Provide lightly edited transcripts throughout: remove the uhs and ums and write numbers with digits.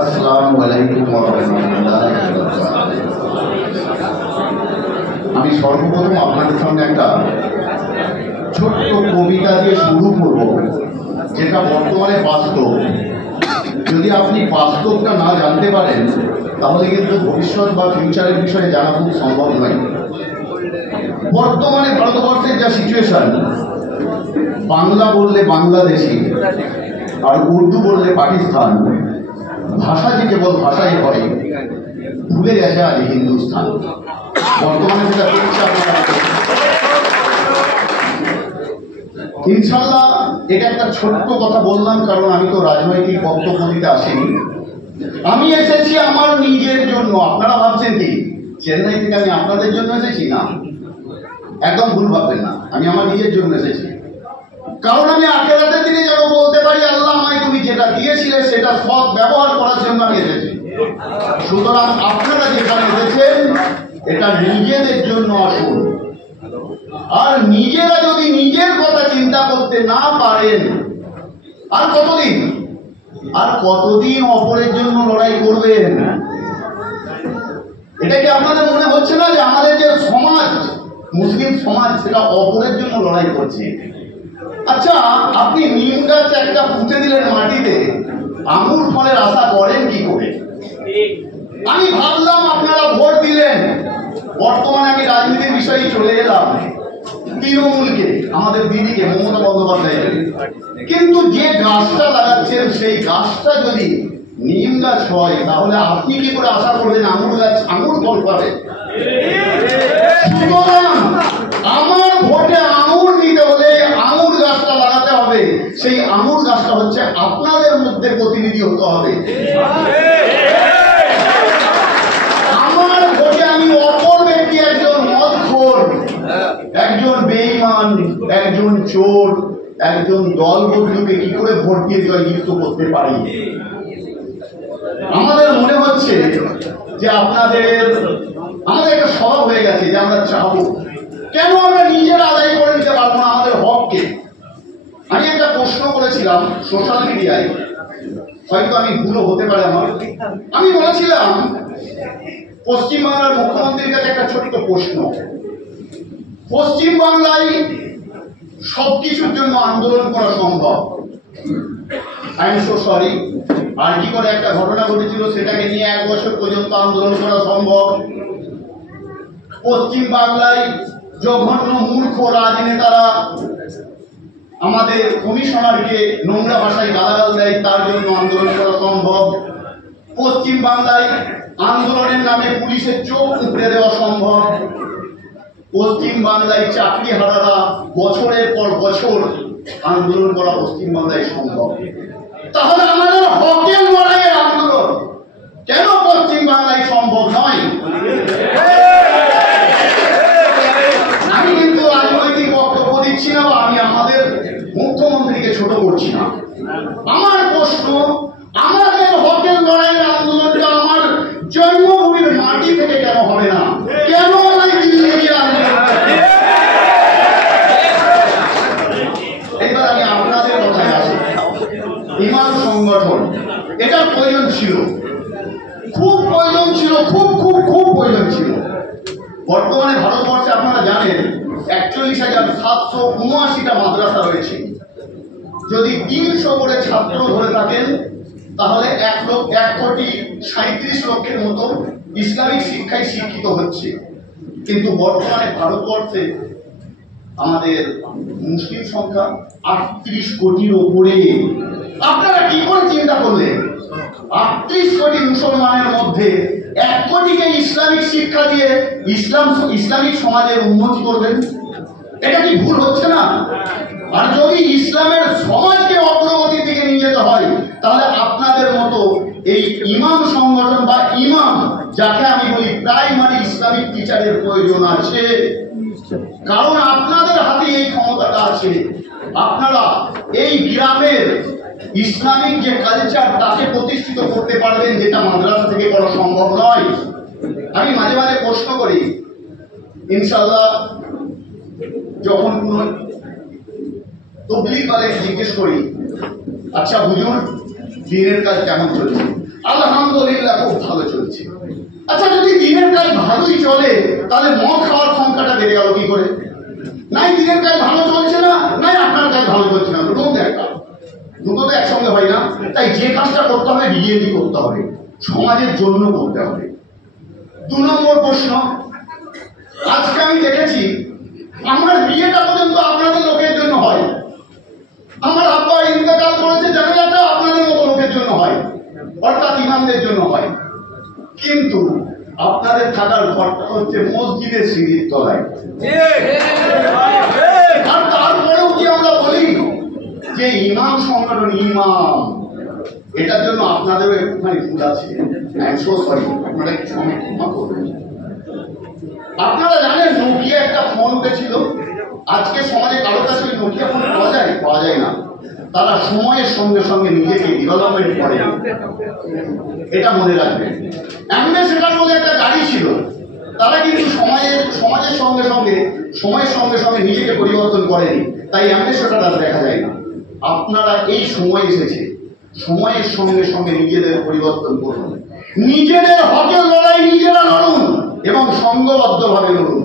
আসসালামু আলাইকুম ওয়া রাহমাতুল্লাহি ওয়া বারাকাতুহু। আমি সর্বপ্রথম আপনাদের সামনে একটা ছোট্ট কবিতা দিয়ে শুরু করব, যেটা বর্তমানে বাস্তব। যদি আপনি বাস্তবটা না জানতে পারেন তাহলে কিন্তু ভবিষ্যৎ বা ফিউচারের বিষয়ে জানা খুব সম্ভব নয়। বর্তমানে ভারতবর্ষের যা সিচুয়েশন, বাংলা বললে বাংলাদেশি আর উর্দু বললে পাকিস্তান, ভাষা যে কেবল ভাষাই হয়, ভুলে গেছে আজ হিন্দুস্তান। বর্তমানে যেটা করছে আপনারা, ইনশাল্লাহ এটা একটা ছোট্ট কথা বললাম, কারণ আমি তো রাজনৈতিক বক্তব্য দিতে আসিনি। আমি এসেছি আমার নিজের জন্য। আপনারা ভাবছেন কি চেন্নাই থেকে আমি আপনাদের জন্য এসেছি? না, একদম ভুল ভাববেন না। আমি আমার নিজের জন্য এসেছি, কারণ আমি আখেরাতের দিনে যেন বলতে পারি, আল্লাহ আমায় তুমি যেটা দিয়েছিলে সেটা সৎ ব্যবহার করার জন্য আমি এসেছি। সুতরাং আপনারা যেখানে এসেছেন এটা নিজেদের জন্য আসুন। আর নিজেরা যদি নিজের কথা চিন্তা করতে না পারেন, আর কতদিন অপরের জন্য লড়াই করবেন? এটা কি আপনাদের মনে হচ্ছে না যে আমাদের যে সমাজ, মুসলিম সমাজ, সেটা অপরের জন্য লড়াই করছে? আচ্ছা, আপনি নিম গাছ একটা পুঁতে দিলেন মাটিতে, আঙুর ফলের আশা করেন কি করে? আমি ভাবলাম আপনারা ভোট দিলেন। বর্তমানে আমি রাজনীতির বিষয়ে চলে এলাম, তৃণমূলকে, আমাদের দিদিকে, মমতা বন্দ্যোপাধ্যায়কে। কিন্তু যে গাছটা লাগাচ্ছেন সেই গাছটা যদি নিম গাছ হয়, তাহলে আপনি কি করে আশা করবেন আঙুর গাছ আঙুর ফল পাবে? সুতরাং আমার ভোটে আঙুর নিতে হলে আঙুর গাছটা লাগাতে হবে। সেই আঙুর গাছটা হচ্ছে আপনাদের মধ্যে প্রতিনিধি হতে হবে। আমার ভোটে আমি অপর ব্যক্তি, একজন মদখোর, একজন বেঈমান, একজন চোর, একজন দল বদলুকে কি করে ভোট দিয়ে জয়যুক্ত করতে পারি? আমাদের মনে হচ্ছে যে আমাদের একটা স্বভাব হয়ে গেছে যে আমরা চাবো। কেন আমরা নিজেরা আদায় করে নিতে পারবো না আমাদের হককে? আমি একটা প্রশ্ন করেছিলাম সোশ্যাল মিডিয়ায়, হয়তো আমি ভুলও হতে পারে আমার। আমি বলেছিলাম পশ্চিমবাংলার মুখ্যমন্ত্রীর কাছে একটা ছোট্ট প্রশ্ন, পশ্চিমবাংলায় সবকিছুর জন্য আন্দোলন করা সম্ভব? আই এম সো সরি, আর কি করে একটা ঘটনা ঘটেছিল সেটাকে নিয়ে 1 বছর পর্যন্ত আন্দোলন করা সম্ভব? পশ্চিম বাংলায় জঘন্য মূর্খ রাজনেতারা আমাদের কমিশনারকে নোংরা ভাষায় গালাগাল দেয়, তার জন্য আন্দোলন করা সম্ভব? পশ্চিম বাংলায় আন্দোলনের নামে পুলিশের চোখ উপড়ে দেওয়া সম্ভব? পশ্চিম বাংলায় চাকরিহারারা বছরের পর বছর আন্দোলন করা পশ্চিম বাংলায় সম্ভব? তাহলে আমাদের হকের লড়াইয়ের আন্দোলন কেন পশ্চিম বাংলায় সম্ভব নয়? আমি কিন্তু রাজনৈতিক বক্তব্য দিচ্ছি না, আমি আমাদের মুখ্যমন্ত্রীকে ছোট করছি না। আমার প্রশ্ন, আমাদের হকের লড়াইয়ের আন্দোলনটা আমার জন্মভূমির মাটি থেকে কেন হবে না? কেন আমি দিল্লি গিয়ে আন্দোলন? এবার আমি আপনাদের কথায় আসি। ইমান সংগঠন, এটা প্রয়োজন ছিল, খুব প্রয়োজন ছিল, খুব খুব খুব প্রয়োজন ছিল। বর্তমানে ভারতবর্ষে আপনারা জানেন 41,779টা মাদ্রাসা রয়েছে। যদি 300 করে ছাত্র ধরে থাকেন তাহলে 1,37,00,000 মতো ইসলামিক শিক্ষায় শিক্ষিত হচ্ছে। কিন্তু বর্তমানে ভারতবর্ষে আমাদের মুসলিম সংখ্যা 38 কোটির ওপরে। আপনারা কি করে চিন্তা করলেন 38 কোটি মুসলমানের মধ্যে 1 কোটিকে ইসলামিক শিক্ষা দিয়ে ইসলামিক সমাজের উন্নতি করবেন? এটা কি ভুল হচ্ছে না? আর যদি ইসলামের সমাজকে অগ্রগতির দিকে নিয়ে যেতে হয়, তাহলে আপনাদের মতো এই ইমাম সংগঠন বা ইমাম, যাকে আমি বলি প্রাইমারি ইসলামিক টিচারের প্রয়োজন আছে। কারণ আপনাদের হাতে এই ক্ষমতাটা আছে। আপনারা এই গ্রামের ইসলামিক যে কালচার তাকে প্রতিষ্ঠিত করতে পারবেন, যেটা মাদ্রাসা থেকে করা সম্ভব নয়। আমি মাঝে মাঝে প্রশ্ন করি, ইনশাআল্লাহ যখন কোন তবলিগ ওয়ালাকে জিজ্ঞেস করি আচ্ছা বুঝুন, দিনের কাজ কেমন চলছে? আলহামদুলিল্লাহ খুব ভালো চলছে। আচ্ছা, যদি দিনের কাজ ভালোই চলে তাহলে মদ খাওয়ার সংখ্যাটা বেড়ে গেল কি করে? নাই দিনের কাজ ভালো চলছে না, নাই আপনার কাজ ভালো চলছে না, দুটো একটা, দুটো তো একসঙ্গে হয় না। তাই যে কাজটা করতে হবে রিয়েলি করতে হবে, সমাজের জন্য করতে হবে। 2 নম্বর প্রশ্ন, আজকে আমি দেখেছি আমার বিয়েটা পর্যন্ত আপনাদের লোকের জন্য হয়, আমার আব্বা ইন্তেকাল করেছে জানাজাটা আপনাদের মতো লোকের জন্য হয়, অর্থাৎ ইমামদের জন্য হয়। কিন্তু আপনাদের থাকার ঘরটা হচ্ছে মসজিদের সিঁড়ির তলায়। আর তারপরেও কি আমরা বলি যে ইমাম সংগঠন ইমাম, এটার জন্য আপনাদেরও একটুখানি ভুল আছে। আপনারা কিছু আমি ক্ষমা করবেন। আপনারা জানেন নোকিয়া একটা ফোন উঠেছিল, আজকে সমাজে কারো কাছে ওই নোকিয়া ফোন পাওয়া যায়? পাওয়া যায় না। তারা সময়ের সঙ্গে সঙ্গে নিজেকে ডেভেলপমেন্ট করে, এটা মনে রাখবেন। অ্যাম্বাসেডর বলে একটা গাড়ি ছিল, তারা কিন্তু সমাজের সঙ্গে সঙ্গে সময়ের সঙ্গে সঙ্গে নিজেকে পরিবর্তন করেনি, তাই অ্যাম্বাসেডর আর দেখা যায় না। আপনারা এই সময় এসেছে, সময়ের সঙ্গে সঙ্গে নিজেদের পরিবর্তন করুন, নিজেদের হকের লড়াই নিজেরা লড়ুন এবং সংঘবদ্ধভাবে লড়ুন।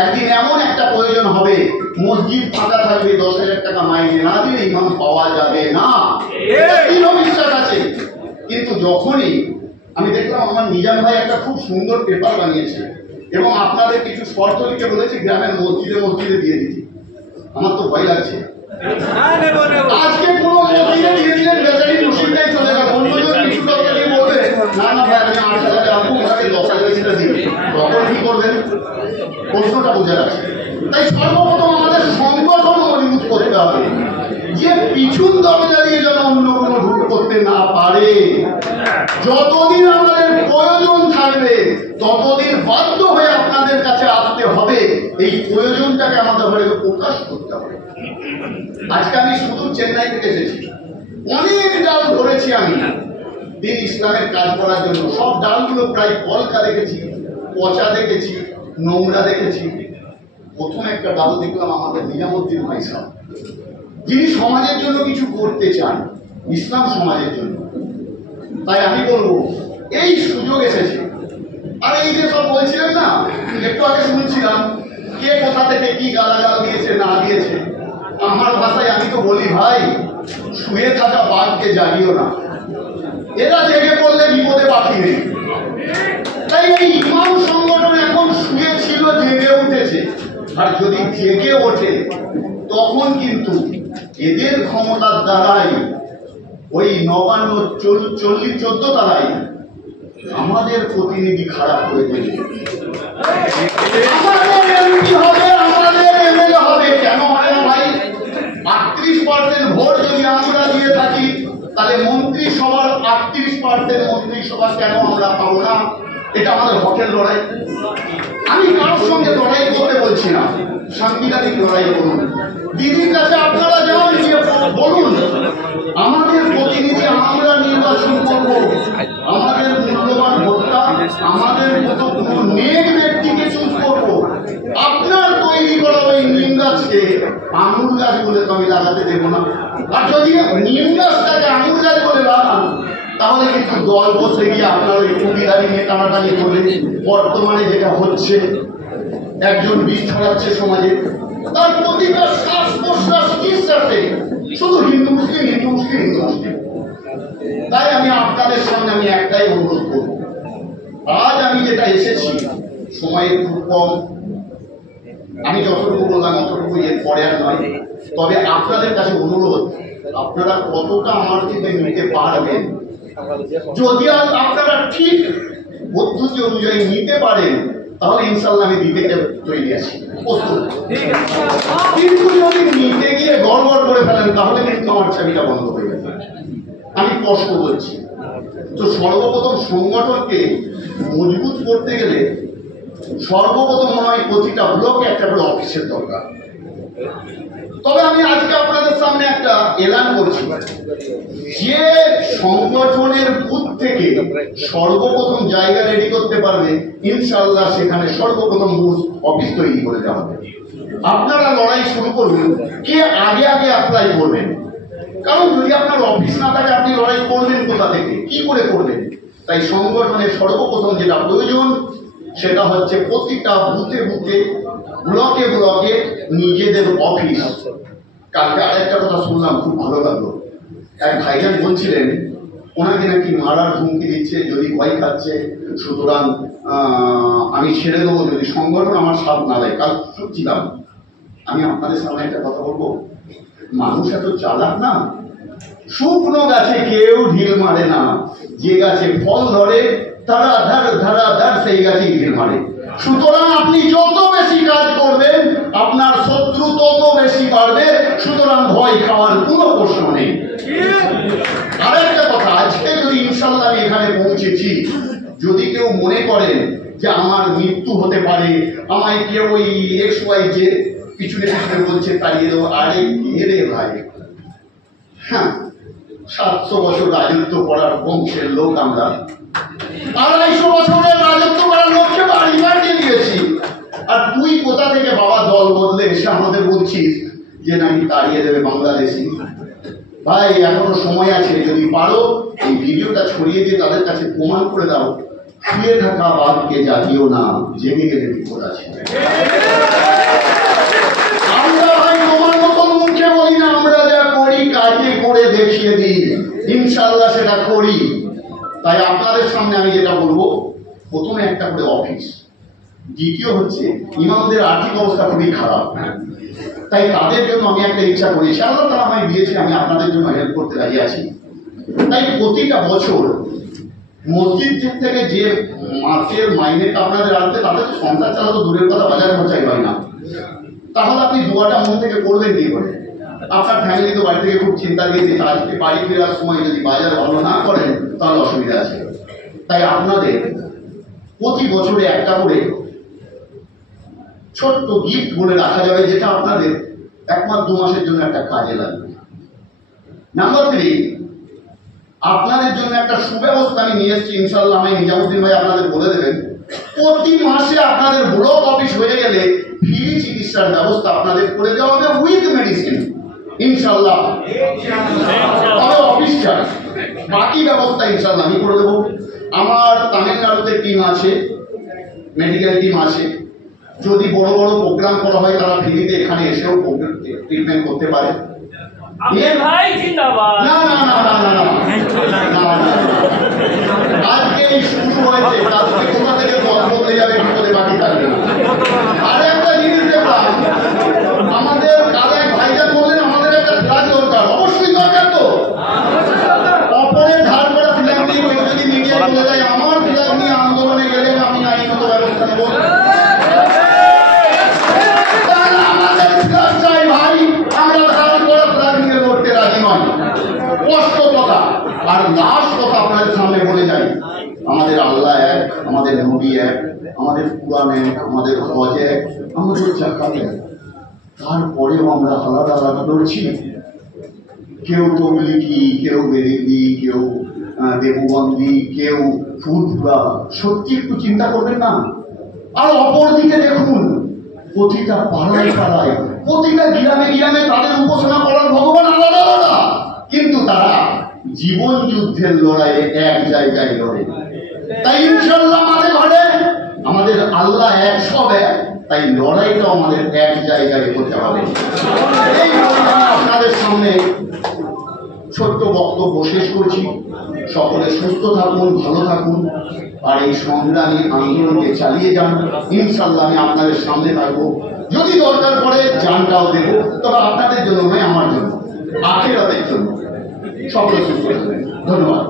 একদিন এমন একটা প্রয়োজন হবে, মসজিদ ফাঁকা থাকবে, 10,000 টাকা মাইনে না দিলে ইমাম পাওয়া যাবে না, দৃঢ় বিশ্বাস আছে। কিন্তু যখনই আমি দেখলাম আমার নিজাম ভাই একটা খুব সুন্দর পেপার বানিয়েছে এবং আপনাদের কিছু শর্ত লিখে বলেছে গ্রামের মসজিদে দিয়ে দিচ্ছি, আমার তো ভয় লাগছে। আজকে কোনো মসজিদে দিয়ে দিলেন বেচারি মুসলিমটাই চলে গেল, অন্যজন কিছু লোক দিয়ে বলবে না না ভাই আমি 8,000 রাখবো, ওনাকে 10,000 দিবে, তখন কি করবেন? প্রশ্নটা বোঝা যাচ্ছে। তাই সর্বপ্রথম আমাদের সংগঠন মজবুত করতে হবে, যে পিছন দরজা দিয়ে যেন অন্য কোনো ঢুকে করতে না পারে। যতদিন আমাদের প্রয়োজন থাকবে ততদিন বাধ্য হয়ে আপনাদের কাছে আসতে হবে, এই প্রয়োজনটাকে আমাদের প্রকাশ করতে হবে। আজকে আমি শুধু চেন্নাই থেকে এসেছি, অনেক ডাল ধরেছি আমি দিন ইসলামের কাজ করার জন্য। সব ডালগুলো প্রায় পলকা দেখেছি, পচা দেখেছি, নোংরা দেখেছি। প্রথম একটা ডাল দেখলাম আমাদের নিজামুদ্দিন ভাই সাহেব, যিনি সমাজের জন্য কিছু করতে চান, ইসলাম সমাজের জন্য। তাই আমি বলবো এই সুযোগ এসেছে। আর এই যে সব বলছিলেন না, একটু আগে শুনছিলাম কে কোথা থেকে কি গালাগাল দিয়েছে না দিয়েছে, আমার ভাষায় আমি তো বলি ভাই, শুয়ে থাকা বাঘকে জাগিও না, এরা জেগে পড়লে বিপদে বাকি নেই। তাই এই ইমাম সংগঠন এখন শুয়ে ছিল, জেগে উঠেছে। আর যদি জেগে ওঠে তখন কিন্তু এদের ক্ষমতার দ্বারাই ওই 59-40-14 তলায় আমাদের প্রতিনিধি খারাপ করে দেবে, আমাদের এমপি হবে, আমাদের এমএলএ হবে। কেন হয় না ভাই? 38% ভোট যদি আমরা দিয়ে থাকি তাহলে মন্ত্রিসভার 38% মন্ত্রিসভা কেন আমরা পাবো না? এটা আমাদের হকের লড়াই। আমি কারোর সঙ্গে লড়াই করতে বলছি না, সাংবিধানিক লড়াই করুন। দিদির কাছে আপনারা যান, গিয়ে বলুন আমাদের প্রতিনিধি আমরা নির্বাচন করবো, আমাদের মূল্যবান ভোটটা আমাদের মতো কোনো নেক ব্যক্তিকে চুজ করবো। আপনার তৈরি করা ওই নিম গাছকে আঙুর গাছ বলে তো আমি লাগাতে দেবো না। আর যদি নিম গাছটাকে আঙুর গাছ বলে লাগান তাহলে কিন্তু দল বসে গিয়ে আপনার ওই কুমিরারি নিয়ে টানাটানি করবে। বর্তমানে যেটা হচ্ছে, একজন বিষ ছড়াচ্ছে সমাজে, তার প্রতিটা শ্বাস প্রশ্বাস নিঃশ্বাসে শুধু হিন্দু মুসলিম হিন্দু মুসলিম হিন্দু মুসলিম। তাই আমি আপনাদের সামনে আমি একটাই অনুরোধ করব, আজ আমি যেটা এসেছি সময়ের খুব কম, আমি যতটুকু বললাম অতটুকু, এর পরে আর নয়। তবে আপনাদের কাছে অনুরোধ, আপনারা কতটা আমার থেকে নিতে পারবেন। যদি আপনারা ঠিক পদ্ধতি অনুযায়ী নিতে পারেন তাহলে ইনশাল্লাহ আমি দিতে তৈরি আছি, প্রস্তুত। কিন্তু যদি নিতে গিয়ে গড়বড় করে ফেলেন তাহলে কিন্তু আমার চাবিটা বন্ধ হয়ে যাবে, আমি স্পষ্ট বলছি। তো সর্বপ্রথম সংগঠনকে মজবুত করতে গেলে সর্বপ্রথম মনে হয় প্রতিটা ব্লকে একটা করে অফিসের দরকার। তবে আমি আজকে আপনাদের সামনে একটা এলান করছি, যে সংগঠনের বুথ থেকে সর্বপ্রথম জায়গা রেডি করতে পারবে ইনশাআল্লাহ সেখানে সর্বপ্রথম বুথ অফিস তৈরি করে দেওয়া হবে। আপনারা লড়াই শুরু করবেন, কে আগে আগে অ্যাপ্লাই করবেন। কারণ যদি আপনার থেকে কি করে করবেন? তাই সংগঠনের সর্বপ্রথম যেটা প্রয়োজন সেটা হচ্ছে প্রতিটা বুথে বুথে, ব্লকে ব্লকে নিজেদের অফিস। কালকে আরেকটা কথা শুনলাম, খুব ভালো লাগলো। এক ভাইজান বলছিলেন ওনাকে নাকি মারার হুমকি দিচ্ছে যদি ভয় খাচ্ছে, সুতরাং আমি ছেড়ে দেবো যদি সংগঠন আমার সাথ না দেয়। কাল শুনছিলাম। আমি আপনাদের সামনে একটা কথা বলবো, মানুষ এত চালাক না। শুকনো গাছে কেউ ঢিল মারে না, যে গাছে ফল ধরে তারা ধার সেই গাছে ঢিল মারে। সুতরাং আপনি যত বেশি কাজ করবেন আপনার শত্রু তত বেশি বাড়বে, সুতরাং ভয় খাওয়ার কোনো প্রশ্ন নেই। আরেকটা কথা, আজকে যদি ইনশাল্লাহ আমি এখানে পৌঁছেছি, যদি কেউ মনে করেন যে আমার মৃত্যু হতে পারে, আমায় কেউ ওই XYZ পিছনে পিছনে বলছে তাড়িয়ে দেবো, আরে রে ভাই, হ্যাঁ 700 বছর রাজত্ব করার বংশের লোক আমরা, 250 বছরের রাজত্ব করার লোককে বাড়ি বাড়িয়ে দিয়েছি। আর তুই কোথা থেকে বাবা দল বদলে এসে আমাদের বলছিস যে নাকি তাড়িয়ে দেবে বাংলাদেশি? ভাই এখনো সময় আছে, যদি পারো এই ভিডিওটা ছড়িয়ে দিয়ে তাদের কাছে প্রমাণ করে দাও শুয়ে থাকা বাঘকে জাগিও না, জেগে গেলে বিপদ আছে। আমরা ভাই তোমার মতন মুখে বলি না, আমরা যা করি কাজে করে দেখিয়ে দিই, ইনশাল্লাহ সেটা করি। তাই আপনাদের সামনে আমি যেটা বলবো, প্রথমে একটা করে অফিস, দ্বিতীয় হচ্ছে ইমামদের আর্থিক অবস্থা খুবই খারাপ, তাই তাদের জন্য আমি একটা ইচ্ছা করেছি, আল্লাহ তাআলা আমায় দিয়েছে, আমি আপনাদের জন্য হেল্প করতে রাজি আছি। তাই প্রতিটা বছর মসজিদ থেকে যে মাসের মাইনেটা আপনাদের আসবে, তাতে তো সংসার চালা তো দূরের কথা, বাজার খরচাই হয় না। তাহলে আপনি দোয়াটা মন থেকে করবেন কি করে? আপনার ফ্যামিলি তো বাড়ি থেকে খুব চিন্তা দিয়েছে, আজকে বাড়ি ফেরার সময় যদি বাজার ভালো না করেন তাহলে অসুবিধা আছে। তাই আপনাদের প্রতি বছরে একটা করে ছোট্ট গিফট বলে রাখা যাবে, যেটা আপনাদের 1 মাস 2 মাসের জন্য একটা কাজে লাগবে। নাম্বার 3, আপনাদের জন্য একটা সুব্যবস্থা আমি নিয়ে এসেছি, ইনশাল্লাহ আমি নিজামুদ্দিন ভাই আপনাদের বলে দেবেন। প্রতি মাসে আপনাদের ব্লক অফিস হয়ে গেলে ফ্রি চিকিৎসার ব্যবস্থা আপনাদের করে দেওয়া হবে উইথ মেডিসিন, ইনশাল্লাহ। তবে অফিস চার্জ, বাকি ব্যবস্থা ইনশাল্লাহ আমি করে দেবো। আমার তামিলনাড়ুতে টিম আছে, মেডিকেল টিম আছে, যদি বড় বড় প্রোগ্রাম করা হয় তারা ফ্রিতে এখানে এসেও ট্রিটমেন্ট করতে পারে। আজকে শুরু হয়েছে, আজকে কোথা থেকে দল বদলে যাবে বিপদে বাকি থাকবে না। আর একটা জিনিস দেখলাম, আমাদের কালে ভাইজান বললেন আমাদের একটা ফ্ল্যাগ দরকার, অবশ্যই দরকার। তো অপরের ধার করা ফ্ল্যাগ নিয়ে যদি মিডিয়া বলে যায় আমার ফ্ল্যাগ নিয়ে আন্দোলনে গেলে আমি আইনত ব্যবস্থা নেব, আমাদের ফ্ল্যাগ চাই ভাই, আমরা ধার করা ফ্ল্যাগ নিয়ে লড়তে রাজি নয়। স্পষ্ট কথা। আর লাস্ট কথা আপনাদের সামনে বলে যাই, আমাদের আল্লাহ এক, আমাদের নবী এক, আমাদের কুরআন এক, আমাদের হজ এক, আমাদের জাকাত এক। তারপরেও আমরা আলাদা আলাদা লড়ছি। কেউ তবলিগি, কেউ বেরেলি, কেউ দেববন্দি, কেউ ফুটবল। সত্যি একটু চিন্তা করবেন না? আর অপরদিকে দেখুন, প্রতিটা পাড়ায় পাড়ায়, প্রতিটা গ্রামে গ্রামে তাদের উপাসনা করার ভগবান আলাদা আলাদা, কিন্তু তারা জীবন যুদ্ধের লড়াইয়ে এক জায়গায় লড়ে। তাই ইনশাল্লাহ আমাদের ঘরে আমাদের আল্লাহ এক, সব এক, তাই লড়াইটাও আমাদের এক জায়গায় করতে হবে। এই আপনাদের সামনে ছোট্ট বক্তব্য শেষ করছি। সকলে সুস্থ থাকুন, ভালো থাকুন, আর এই সংগ্রামী আন্দোলনকে চালিয়ে যান। ইনশাল্লাহ আমি আপনাদের সামনে থাকবো, যদি দরকার পড়ে জানটাও দেবো, তবে আপনাদের জন্য নয়, আমার জন্য, আখিরাতের জন্য। সকলে সুস্থ থাকবেন। ধন্যবাদ।